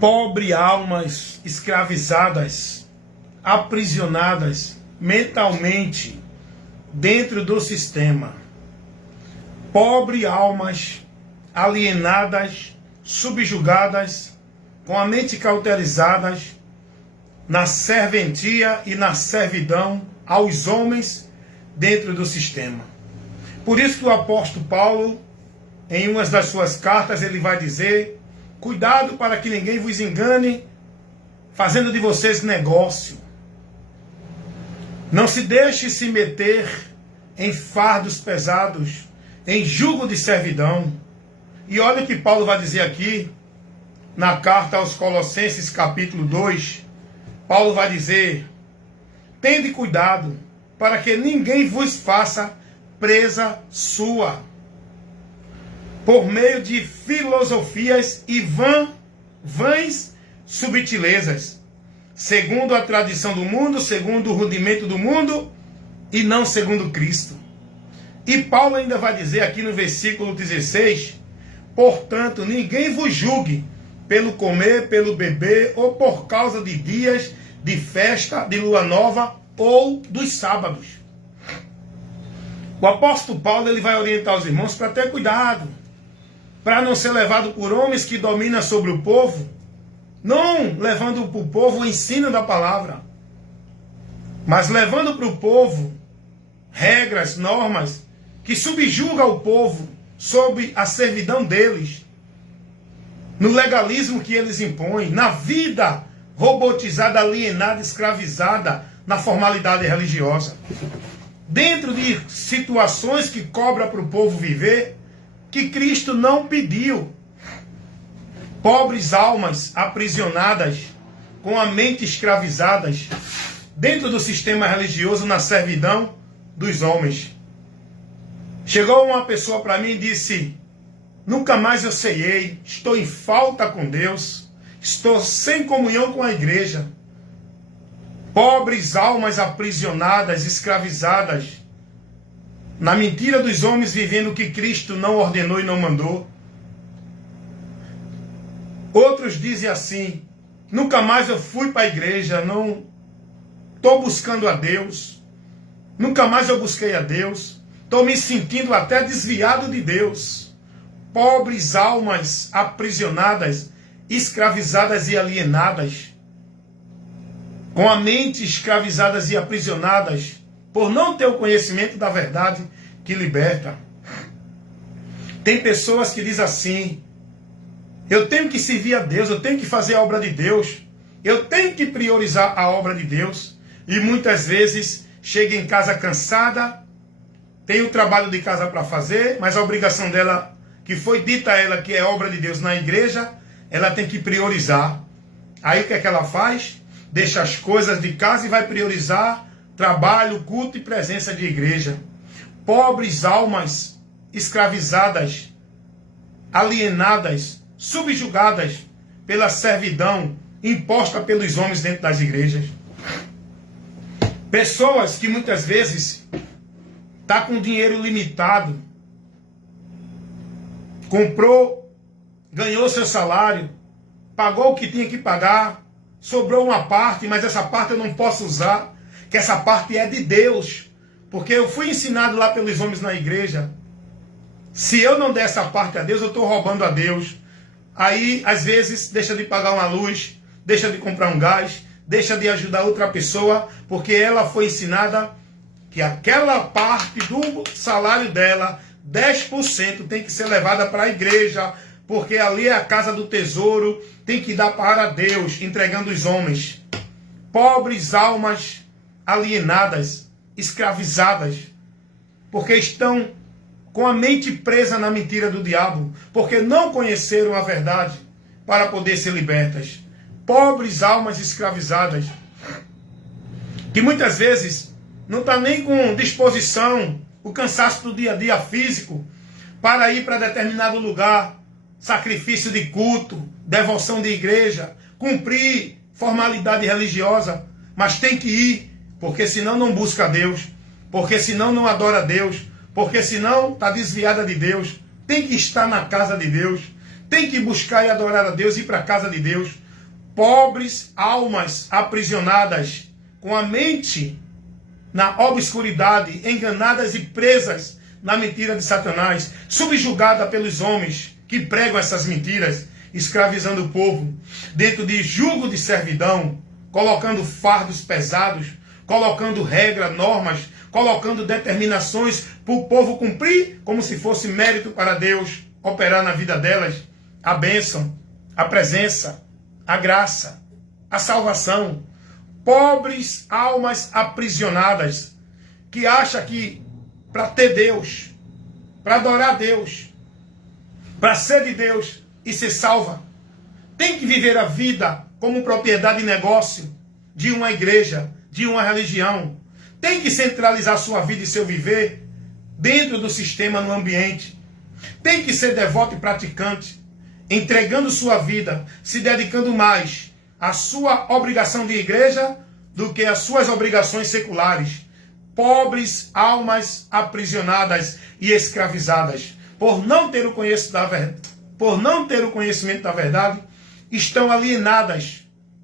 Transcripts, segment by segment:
Pobre almas escravizadas, aprisionadas mentalmente dentro do sistema. Pobre almas alienadas, subjugadas, com a mente cauterizadas na serventia e na servidão aos homens dentro do sistema. Por isso que o apóstolo Paulo, em uma das suas cartas, ele vai dizer: cuidado para que ninguém vos engane, fazendo de vocês negócio. Não se deixe se meter em fardos pesados, em jugo de servidão. E olha o que Paulo vai dizer aqui, na carta aos Colossenses, capítulo 2. Paulo vai dizer: tende cuidado, para que ninguém vos faça presa sua, por meio de filosofias e vãs subtilezas, segundo a tradição do mundo, segundo o rudimento do mundo, e não segundo Cristo. E Paulo ainda vai dizer aqui no versículo 16: portanto, ninguém vos julgue pelo comer, pelo beber, ou por causa de dias de festa, de lua nova, ou dos sábados. O apóstolo Paulo ele vai orientar os irmãos para ter cuidado, para não ser levado por homens que dominam sobre o povo, não levando para o povo o ensino da palavra, mas levando para o povo regras, normas, que subjugam o povo sob a servidão deles, no legalismo que eles impõem, na vida robotizada, alienada, escravizada, na formalidade religiosa. Dentro de situações que cobra para o povo viver, que Cristo não pediu. Pobres almas aprisionadas, com a mente escravizadas, dentro do sistema religioso, na servidão dos homens. Chegou uma pessoa para mim e disse: nunca mais eu ceiei, estou em falta com Deus, estou sem comunhão com a igreja. Pobres almas aprisionadas, escravizadas, na mentira dos homens, vivendo o que Cristo não ordenou e não mandou. Outros dizem assim: nunca mais eu fui para a igreja, não estou buscando a Deus, nunca mais eu busquei a Deus, estou me sentindo até desviado de Deus. Pobres almas aprisionadas, escravizadas e alienadas, com a mente escravizadas e aprisionadas, por não ter o conhecimento da verdade que liberta. Tem pessoas que dizem assim: eu tenho que servir a Deus, eu tenho que fazer a obra de Deus, eu tenho que priorizar a obra de Deus. E muitas vezes chega em casa cansada, tem o trabalho de casa para fazer, mas a obrigação dela, que foi dita a ela que é obra de Deus na igreja, ela tem que priorizar. Aí o que é que ela faz? Deixa as coisas de casa e vai priorizar trabalho, culto e presença de igreja. Pobres almas escravizadas, alienadas, subjugadas pela servidão imposta pelos homens dentro das igrejas. Pessoas que muitas vezes tá com dinheiro limitado, comprou, ganhou seu salário, pagou o que tinha que pagar, sobrou uma parte, mas essa parte eu não posso usar, que essa parte é de Deus, porque eu fui ensinado lá pelos homens na igreja. Se eu não der essa parte a Deus, eu estou roubando a Deus. Aí, às vezes, deixa de pagar uma luz, deixa de comprar um gás, deixa de ajudar outra pessoa, porque ela foi ensinada que aquela parte do salário dela, 10%, tem que ser levada para a igreja, porque ali é a casa do tesouro, tem que dar para Deus, entregando os homens. Pobres almas alienadas, escravizadas, porque estão com a mente presa na mentira do diabo, porque não conheceram a verdade para poder ser libertas. Pobres almas escravizadas, que muitas vezes não está nem com disposição, o cansaço do dia a dia físico, para ir para determinado lugar, sacrifício de culto, devoção de igreja, cumprir formalidade religiosa, mas tem que ir, porque senão não busca a Deus, porque senão não adora a Deus, porque senão está desviada de Deus. Tem que estar na casa de Deus, tem que buscar e adorar a Deus, ir para a casa de Deus, Pobres almas aprisionadas, com a mente na obscuridade, enganadas e presas na mentira de Satanás, subjugada pelos homens que pregam essas mentiras, escravizando o povo, dentro de jugo de servidão, colocando fardos pesados, colocando regras, normas, colocando determinações para o povo cumprir, como se fosse mérito para Deus operar na vida delas, a bênção, a presença, a graça, a salvação. Pobres almas aprisionadas, que acham que para ter Deus, para adorar Deus, para ser de Deus e ser salva, tem que viver a vida como propriedade e negócio de uma igreja, de uma religião. Tem que centralizar sua vida e seu viver dentro do sistema, no ambiente. Tem que ser devoto e praticante, entregando sua vida, se dedicando mais à sua obrigação de igreja do que às suas obrigações seculares. Pobres almas aprisionadas e escravizadas, por não ter o conhecimento da verdade, estão alienadas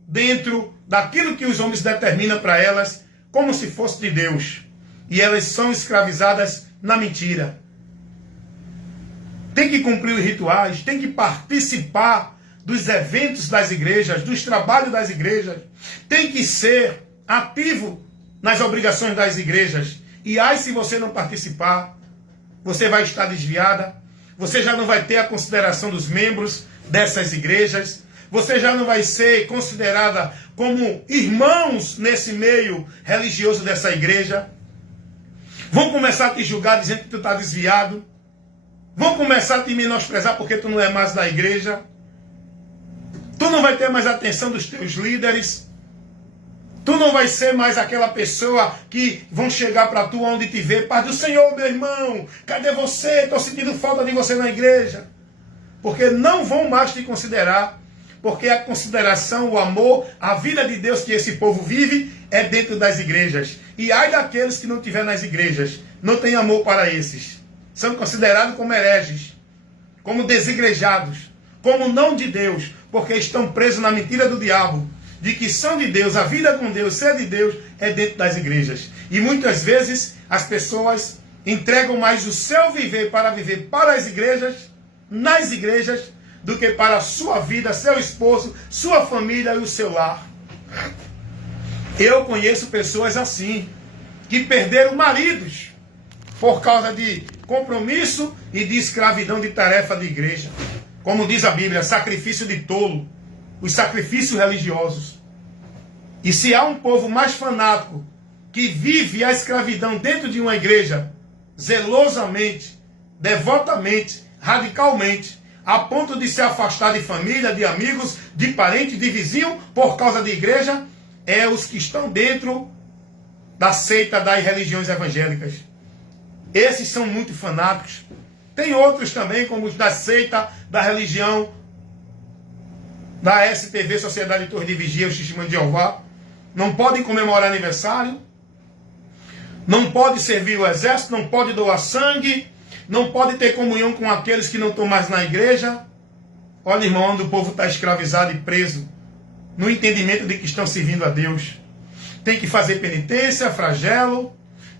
dentro daquilo que os homens determinam para elas, como se fosse de Deus. E elas são escravizadas na mentira. Tem que cumprir os rituais, tem que participar dos eventos das igrejas, dos trabalhos das igrejas, tem que ser ativo nas obrigações das igrejas. E aí, se você não participar, você vai estar desviada, você já não vai ter a consideração dos membros dessas igrejas, você já não vai ser considerada como irmãos nesse meio religioso dessa igreja. Vão começar a te julgar dizendo que tu está desviado. Vão começar a te menosprezar porque tu não é mais da igreja. Tu não vai ter mais a atenção dos teus líderes. Tu não vai ser mais aquela pessoa que vão chegar para tu onde te vê. Paz do Senhor, meu irmão. Cadê você? Estou sentindo falta de você na igreja. Porque não vão mais te considerar. Porque a consideração, o amor, a vida de Deus que esse povo vive é dentro das igrejas. E ai daqueles que não estiver nas igrejas. Não tem amor para esses. São considerados como hereges, como desigrejados, como não de Deus, porque estão presos na mentira do diabo, de que são de Deus, a vida com Deus, ser de Deus, é dentro das igrejas. E muitas vezes as pessoas entregam mais o seu viver para as igrejas, nas igrejas, do que para a sua vida, seu esposo, sua família e o seu lar. Eu conheço pessoas assim, que perderam maridos por causa de compromisso e de escravidão de tarefa de igreja. Como diz a Bíblia, sacrifício de tolo, os sacrifícios religiosos. E se há um povo mais fanático que vive a escravidão dentro de uma igreja, zelosamente, devotamente, radicalmente, a ponto de se afastar de família, de amigos, de parentes, de vizinho, por causa de igreja, é os que estão dentro da seita das religiões evangélicas. Esses são muito fanáticos. Tem outros também, como os da seita, da religião, da STV, Sociedade de Torre de Vigia, os Testemunhos de Jeová. Não podem comemorar aniversário, não pode servir o exército, não pode doar sangue, não pode ter comunhão com aqueles que não estão mais na igreja. Olha, irmão, onde o povo está escravizado e preso, no entendimento de que estão servindo a Deus. Tem que fazer penitência, flagelo,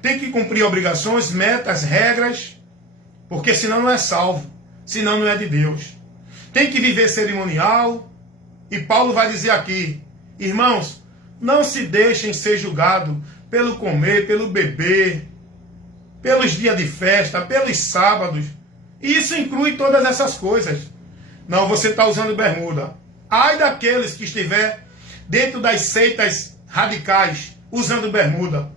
tem que cumprir obrigações, metas, regras, porque senão não é salvo, senão não é de Deus. Tem que viver cerimonial, e Paulo vai dizer aqui, irmãos, não se deixem ser julgados pelo comer, pelo beber, pelos dias de festa, pelos sábados. E isso inclui todas essas coisas. Não, você está usando bermuda. Ai daqueles que estiver dentro das seitas radicais usando bermuda.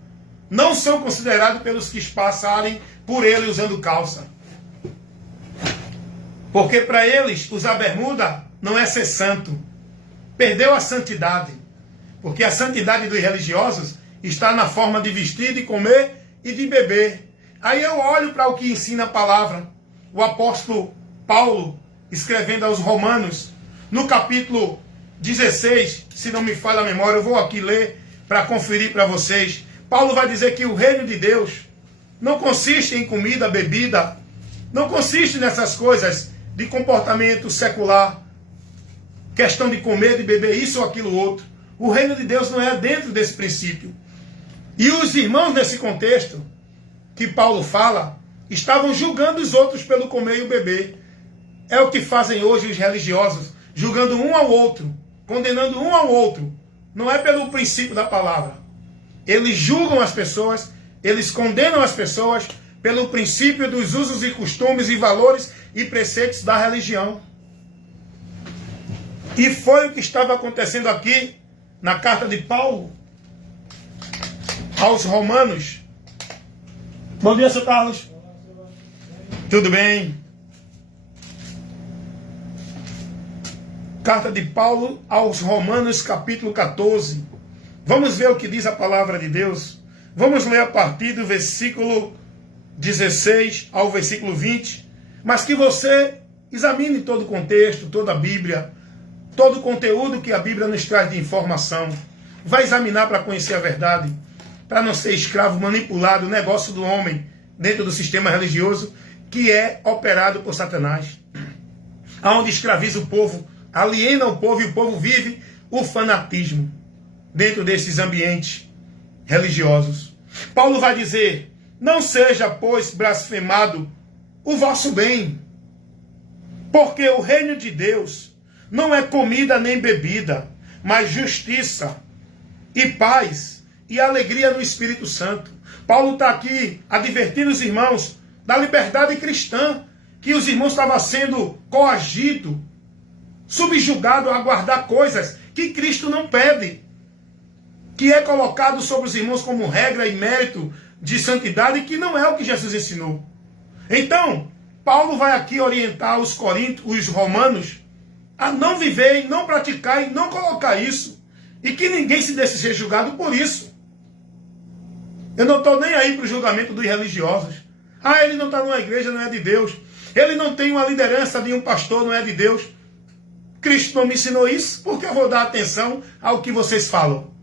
Não são considerados pelos que passarem por ele usando calça. Porque para eles usar bermuda não é ser santo. Perdeu a santidade. Porque a santidade dos religiosos está na forma de vestir, de comer e de beber. Aí eu olho para o que ensina a palavra. O apóstolo Paulo, escrevendo aos Romanos, no capítulo 16, se não me falha a memória, eu vou aqui ler para conferir para vocês. Paulo vai dizer que o reino de Deus não consiste em comida, bebida, não consiste nessas coisas de comportamento secular. questão de comer, de beber isso ou aquilo outro. O reino de Deus não é dentro desse princípio. E os irmãos, nesse contexto que Paulo fala, estavam julgando os outros pelo comer e o beber. É o que fazem hoje os religiosos, julgando um ao outro, condenando um ao outro. Não é pelo princípio da palavra. Eles julgam as pessoas, eles condenam as pessoas pelo princípio dos usos e costumes e valores e preceitos da religião. E foi o que estava acontecendo aqui na carta de Paulo aos Romanos. Bom dia, seu Carlos. Tudo bem? Carta de Paulo aos Romanos, capítulo 14. Vamos ver o que diz a palavra de Deus. Vamos ler a partir do versículo 16 ao versículo 20. Mas que você examine todo o contexto, toda a Bíblia, todo o conteúdo que a Bíblia nos traz de informação. Vai examinar para conhecer a verdade, para não ser escravo, manipulado, negócio do homem dentro do sistema religioso que é operado por Satanás, aonde escraviza o povo, aliena o povo e o povo vive o fanatismo dentro desses ambientes religiosos. Paulo vai dizer: não seja, pois, blasfemado o vosso bem, porque o reino de Deus não é comida nem bebida, mas justiça e paz e alegria no Espírito Santo. Paulo está aqui advertindo os irmãos da liberdade cristã, que os irmãos estavam sendo coagidos, subjugados a guardar coisas que Cristo não pede, que é colocado sobre os irmãos como regra e mérito de santidade, que não é o que Jesus ensinou. Então, Paulo vai aqui orientar os coríntios, os romanos, a não viver e não praticar e não colocar isso, e que ninguém se deixe ser julgado por isso. Eu não estou nem aí para o julgamento dos religiosos. Ah, ele não está numa igreja, não é de Deus. Ele não tem uma liderança de um pastor, não é de Deus. Cristo não me ensinou isso, porque eu vou dar atenção ao que vocês falam.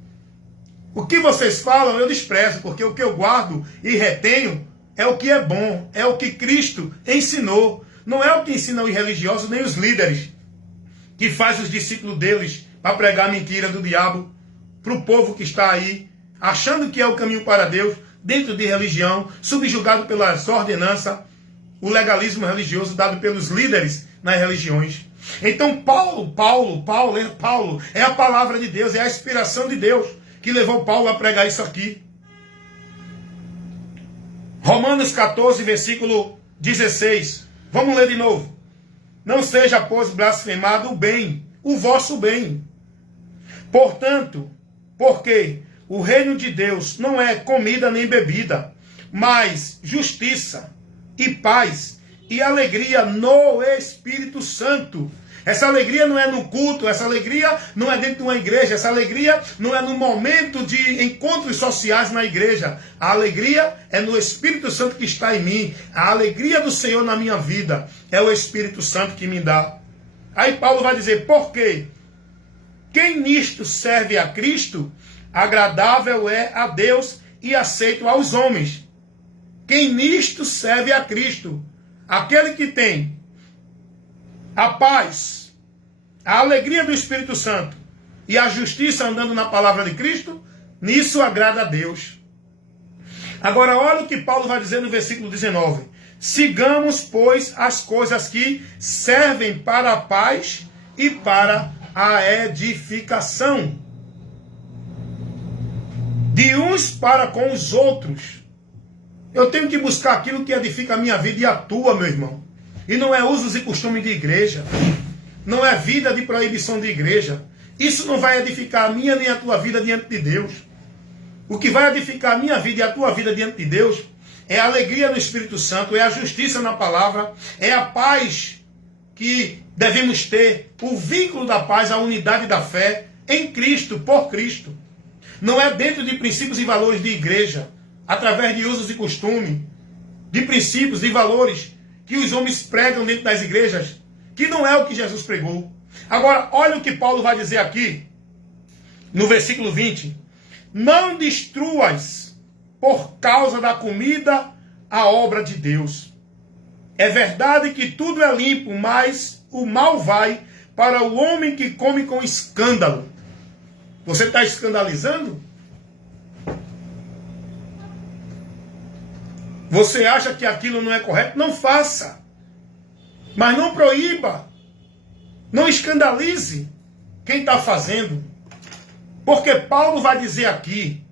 O que vocês falam eu desprezo, porque o que eu guardo e retenho é o que é bom, é o que Cristo ensinou. Não é o que ensinam os religiosos nem os líderes, que faz os discípulos deles para pregar a mentira do diabo para o povo que está aí, achando que é o caminho para Deus, dentro de religião, subjugado pelas ordenanças, o legalismo religioso dado pelos líderes nas religiões. Então Paulo é a palavra de Deus, é a inspiração de Deus que levou Paulo a pregar isso aqui. Romanos 14, versículo 16. Vamos ler de novo. Não seja, pois, blasfemado o bem, o vosso bem. Portanto, porque o reino de Deus não é comida nem bebida, mas justiça e paz e alegria no Espírito Santo. Essa alegria não é no culto, essa alegria não é dentro de uma igreja, essa alegria não é no momento de encontros sociais na igreja. A alegria é no Espírito Santo que está em mim. A alegria do Senhor na minha vida é o Espírito Santo que me dá. Aí Paulo vai dizer: por quê? Quem nisto serve a Cristo, agradável é a Deus e aceito aos homens. Quem nisto serve a Cristo, aquele que tem a paz, a alegria do Espírito Santo e a justiça andando na palavra de Cristo, nisso agrada a Deus. Agora olha o que Paulo vai dizer no versículo 19. Sigamos, pois, as coisas que servem para a paz e para a edificação de uns para com os outros. Eu tenho que buscar aquilo que edifica a minha vida e a tua, meu irmão. E não é usos e costumes de igreja. Não é vida de proibição de igreja. Isso não vai edificar a minha nem a tua vida diante de Deus. O que vai edificar a minha vida e a tua vida diante de Deus é a alegria no Espírito Santo, é a justiça na palavra, é a paz que devemos ter, o vínculo da paz, a unidade da fé em Cristo, por Cristo. Não é dentro de princípios e valores de igreja, através de usos e costumes, de princípios e valores que os homens pregam dentro das igrejas, que não é o que Jesus pregou. Agora, olha o que Paulo vai dizer aqui, no versículo 20. Não destruas por causa da comida a obra de Deus. É verdade que tudo é limpo, mas o mal vai para o homem que come com escândalo. Você está escandalizando? Você acha que aquilo não é correto? Não faça. Mas não proíba. Não escandalize quem está fazendo. Porque Paulo vai dizer aqui: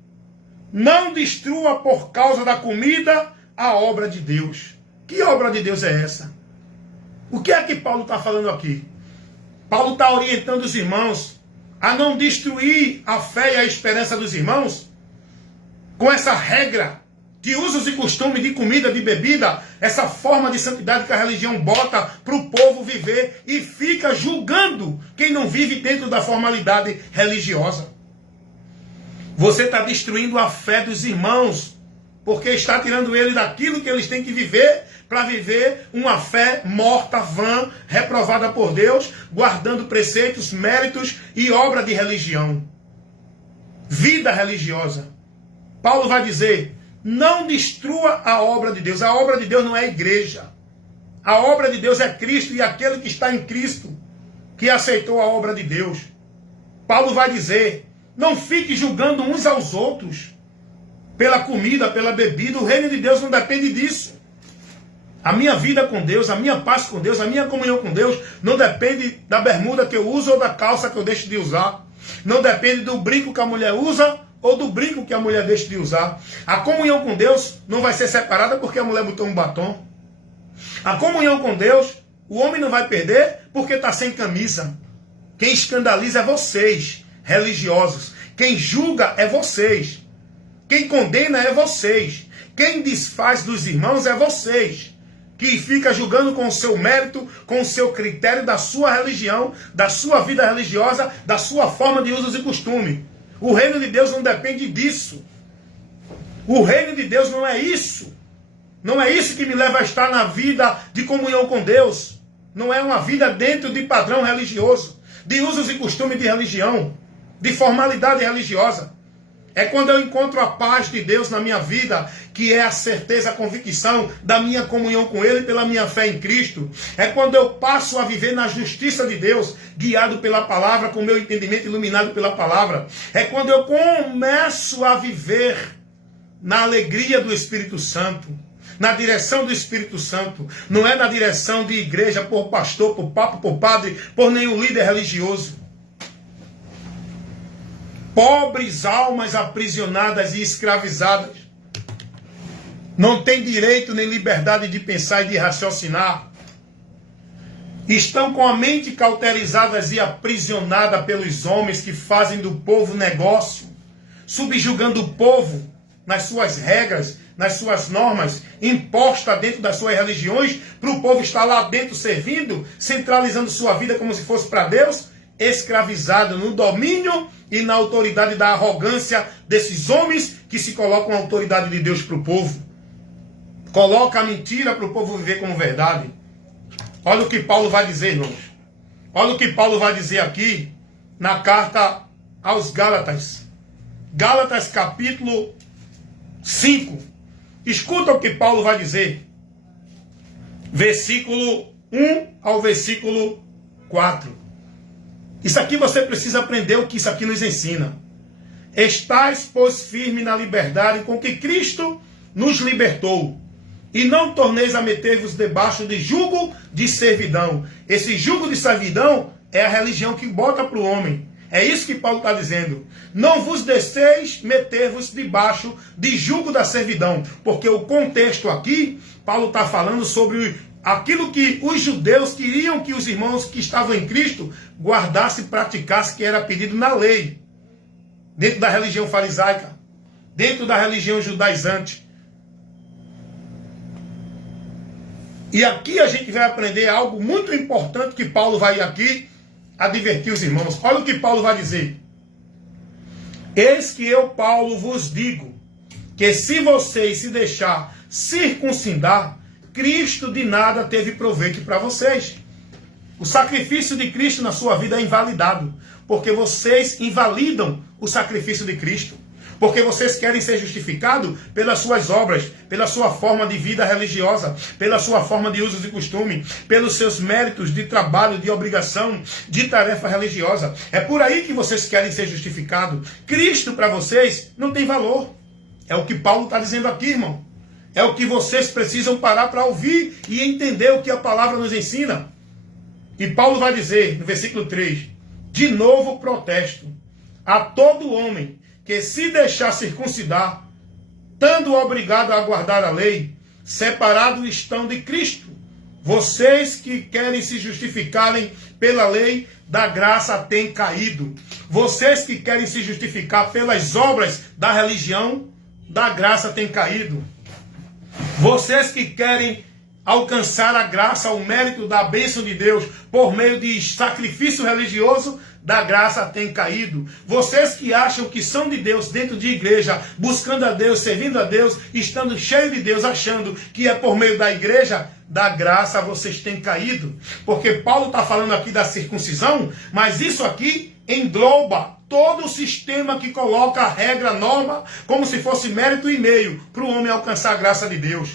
não destrua por causa da comida a obra de Deus. Que obra de Deus é essa? O que é que Paulo está falando aqui? Paulo está orientando os irmãos a não destruir a fé e a esperança dos irmãos com essa regra de usos e costumes de comida, de bebida, essa forma de santidade que a religião bota para o povo viver e fica julgando quem não vive dentro da formalidade religiosa. Você está destruindo a fé dos irmãos, porque está tirando eles daquilo que eles têm que viver para viver uma fé morta, vã, reprovada por Deus, guardando preceitos, méritos e obra de religião. Vida religiosa. Paulo vai dizer: não destrua a obra de Deus. A obra de Deus não é a igreja. A obra de Deus é Cristo e aquele que está em Cristo, que aceitou a obra de Deus. Paulo vai dizer: não fique julgando uns aos outros pela comida, pela bebida. O reino de Deus não depende disso. A minha vida com Deus, a minha paz com Deus, a minha comunhão com Deus não depende da bermuda que eu uso ou da calça que eu deixo de usar. Não depende do brinco que a mulher usa ou do brinco que a mulher deixa de usar. A comunhão com Deus não vai ser separada porque a mulher botou um batom. A comunhão com Deus, o homem não vai perder porque está sem camisa. Quem escandaliza é vocês, religiosos. Quem julga é vocês. Quem condena é vocês. Quem desfaz dos irmãos é vocês. Que fica julgando com o seu mérito, com o seu critério da sua religião, da sua vida religiosa, da sua forma de usos e costume. O reino de Deus não depende disso. O reino de Deus não é isso. Não é isso que me leva a estar na vida de comunhão com Deus. Não é uma vida dentro de padrão religioso, de usos e costumes de religião, de formalidade religiosa. É quando eu encontro a paz de Deus na minha vida, que é a certeza, a convicção da minha comunhão com Ele pela minha fé em Cristo. É quando eu passo a viver na justiça de Deus, guiado pela palavra, com meu entendimento iluminado pela palavra. É quando eu começo a viver na alegria do Espírito Santo, na direção do Espírito Santo. Não é na direção de igreja, por pastor, por papa, por padre, por nenhum líder religioso. Pobres almas aprisionadas e escravizadas não têm direito nem liberdade de pensar e de raciocinar. Estão com a mente cauterizadas e aprisionadas pelos homens que fazem do povo negócio, subjugando o povo nas suas regras, nas suas normas, impostas dentro das suas religiões, para o povo estar lá dentro servindo, centralizando sua vida como se fosse para Deus, escravizado no domínio e na autoridade da arrogância desses homens que se colocam a autoridade de Deus para o povo. Coloca a mentira para o povo viver como verdade. Olha o que Paulo vai dizer, irmãos. Olha o que Paulo vai dizer aqui na carta aos Gálatas. Gálatas capítulo 5. Escuta o que Paulo vai dizer. Versículo 1 ao versículo 4. Isso aqui você precisa aprender o que isso aqui nos ensina. Estais, pois, firme na liberdade com que Cristo nos libertou. E não torneis a meter-vos debaixo de jugo de servidão. Esse jugo de servidão é a religião que bota para o homem. É isso que Paulo está dizendo. Não vos deixeis meter-vos debaixo de jugo da servidão. Porque o contexto aqui, Paulo está falando sobre aquilo que os judeus queriam que os irmãos que estavam em Cristo guardassem e praticassem, que era pedido na lei. Dentro da religião farisaica. Dentro da religião judaizante. E aqui a gente vai aprender algo muito importante que Paulo vai aqui advertir os irmãos. Olha o que Paulo vai dizer. Eis que eu, Paulo, vos digo, que se vocês se deixar circuncidar, Cristo de nada teve proveito para vocês. O sacrifício de Cristo na sua vida é invalidado, porque vocês invalidam o sacrifício de Cristo. Porque vocês querem ser justificados pelas suas obras, pela sua forma de vida religiosa, pela sua forma de usos e costume, pelos seus méritos de trabalho, de obrigação, de tarefa religiosa. É por aí que vocês querem ser justificados. Cristo para vocês não tem valor. É o que Paulo está dizendo aqui, irmão. É o que vocês precisam parar para ouvir e entender o que a palavra nos ensina. E Paulo vai dizer, no versículo 3, de novo protesto a todo homem que se deixar circuncidar, estando obrigado a guardar a lei, separados estão de Cristo. Vocês que querem se justificarem pela lei, da graça têm caído. Vocês que querem se justificar pelas obras da religião, da graça têm caído. Vocês que querem alcançar a graça, o mérito da bênção de Deus por meio de sacrifício religioso, da graça têm caído. Vocês que acham que são de Deus dentro de igreja, buscando a Deus, servindo a Deus, estando cheio de Deus, achando que é por meio da igreja, da graça vocês têm caído. Porque Paulo está falando aqui da circuncisão, mas isso aqui engloba todo o sistema que coloca a regra, a norma, como se fosse mérito e meio para o homem alcançar a graça de Deus.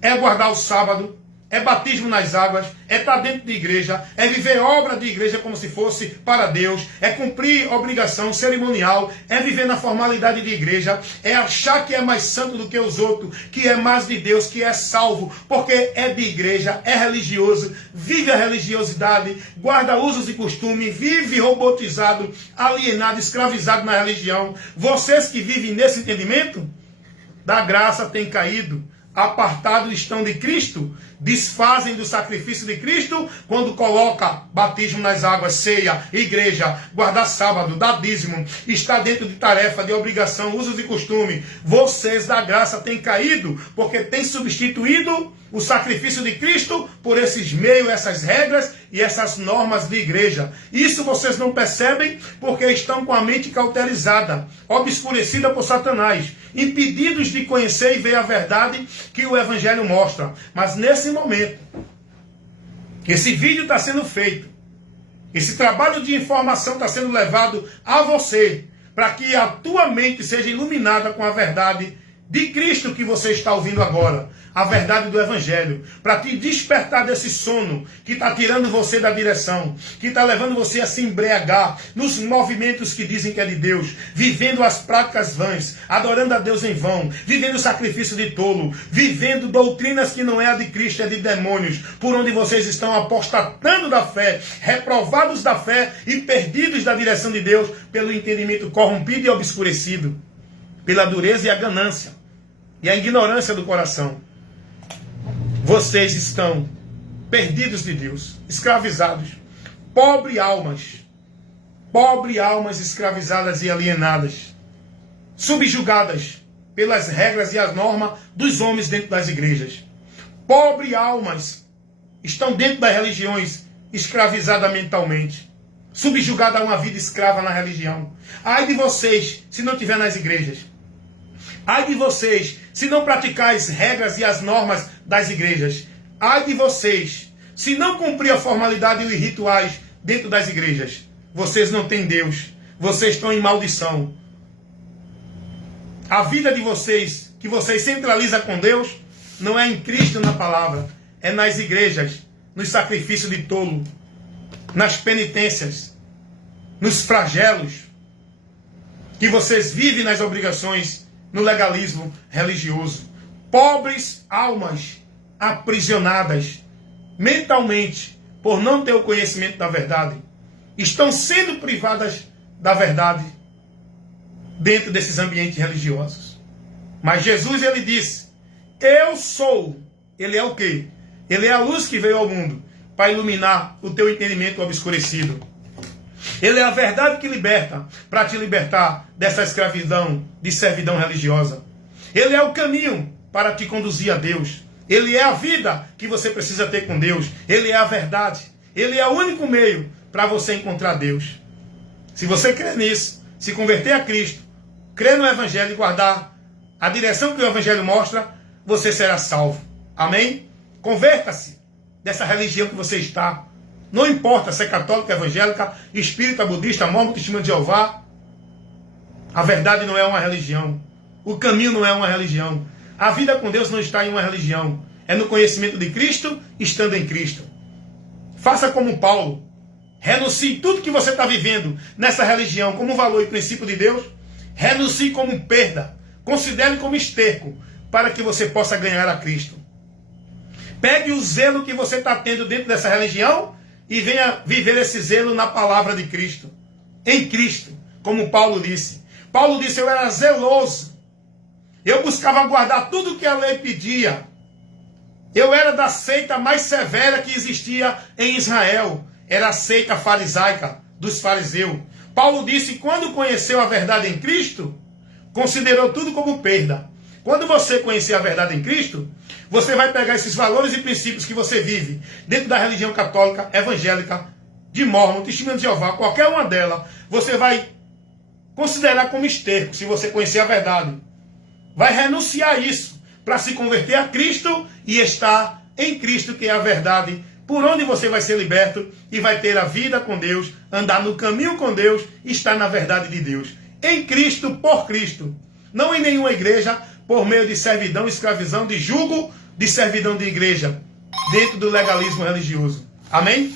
É guardar o sábado, é batismo nas águas, é estar dentro de igreja, é viver obra de igreja como se fosse para Deus, é cumprir obrigação cerimonial, é viver na formalidade de igreja, é achar que é mais santo do que os outros, que é mais de Deus, que é salvo, porque é de igreja, é religioso, vive a religiosidade, guarda usos e costumes, vive robotizado, alienado, escravizado na religião. Vocês que vivem nesse entendimento, da graça têm caído. Apartados estão de Cristo, desfazem do sacrifício de Cristo quando coloca batismo nas águas, ceia, igreja, guardar sábado, dar dízimo, está dentro de tarefa, de obrigação, usos e costume. Vocês da graça têm caído porque têm substituído o sacrifício de Cristo por esses meios, essas regras e essas normas de igreja. Isso vocês não percebem porque estão com a mente cauterizada, obscurecida por Satanás, impedidos de conhecer e ver a verdade que o Evangelho mostra. Mas nesse momento, esse vídeo está sendo feito, esse trabalho de informação está sendo levado a você, para que a tua mente seja iluminada com a verdade de Cristo que você está ouvindo agora, a verdade do Evangelho, para te despertar desse sono que está tirando você da direção, que está levando você a se embriagar nos movimentos que dizem que é de Deus, vivendo as práticas vãs, adorando a Deus em vão, vivendo o sacrifício de tolo, vivendo doutrinas que não é a de Cristo, é de demônios, por onde vocês estão apostatando da fé, reprovados da fé e perdidos da direção de Deus pelo entendimento corrompido e obscurecido, pela dureza e a ganância e a ignorância do coração. Vocês estão perdidos de Deus, escravizados, pobres almas escravizadas e alienadas, subjugadas pelas regras e as normas dos homens dentro das igrejas. Pobres almas estão dentro das religiões, escravizadas mentalmente, subjugadas a uma vida escrava na religião. Ai de vocês se não estiver nas igrejas. Ai de vocês se não praticar as regras e as normas das igrejas. Ai de vocês se não cumprir a formalidade e os rituais dentro das igrejas. Vocês não têm Deus. Vocês estão em maldição. A vida de vocês, que vocês centralizam com Deus, não é em Cristo, na palavra. É nas igrejas, nos sacrifícios de tolo, nas penitências, nos flagelos, que vocês vivem nas obrigações, no legalismo religioso. Pobres almas aprisionadas mentalmente por não ter o conhecimento da verdade, estão sendo privadas da verdade dentro desses ambientes religiosos. Mas Jesus, ele disse, eu sou. Ele é o quê? Ele é a luz que veio ao mundo para iluminar o teu entendimento obscurecido. Ele é a verdade que liberta, para te libertar dessa escravidão, de servidão religiosa. Ele é o caminho para te conduzir a Deus. Ele é a vida que você precisa ter com Deus. Ele é a verdade. Ele é o único meio para você encontrar Deus. Se você crer nisso, se converter a Cristo, crer no Evangelho e guardar a direção que o Evangelho mostra, você será salvo. Amém? Converta-se dessa religião que você está. Não importa se é católica, evangélica, espírita, budista, mormon, testemunho de Jeová. A verdade não é uma religião. O caminho não é uma religião. A vida com Deus não está em uma religião. É no conhecimento de Cristo, estando em Cristo. Faça como Paulo. Renuncie tudo que você está vivendo nessa religião como valor e princípio de Deus. Renuncie como perda. Considere como esterco para que você possa ganhar a Cristo. Pegue o zelo que você está tendo dentro dessa religião e venha viver esse zelo na palavra de Cristo. Em Cristo, como Paulo disse. Paulo disse, eu era zeloso. Eu buscava guardar tudo o que a lei pedia. Eu era da seita mais severa que existia em Israel. Era a seita farisaica dos fariseus. Paulo disse, quando conheceu a verdade em Cristo, considerou tudo como perda. Quando você conhecer a verdade em Cristo, você vai pegar esses valores e princípios que você vive dentro da religião católica, evangélica, de Mórmon, Testemunho de Jeová, qualquer uma delas, você vai considerar como esterco, se você conhecer a verdade. Vai renunciar a isso para se converter a Cristo e estar em Cristo, que é a verdade, por onde você vai ser liberto e vai ter a vida com Deus, andar no caminho com Deus e estar na verdade de Deus. Em Cristo, por Cristo. Não em nenhuma igreja, por meio de servidão, escravidão, de jugo, de servidão de igreja, dentro do legalismo religioso. Amém?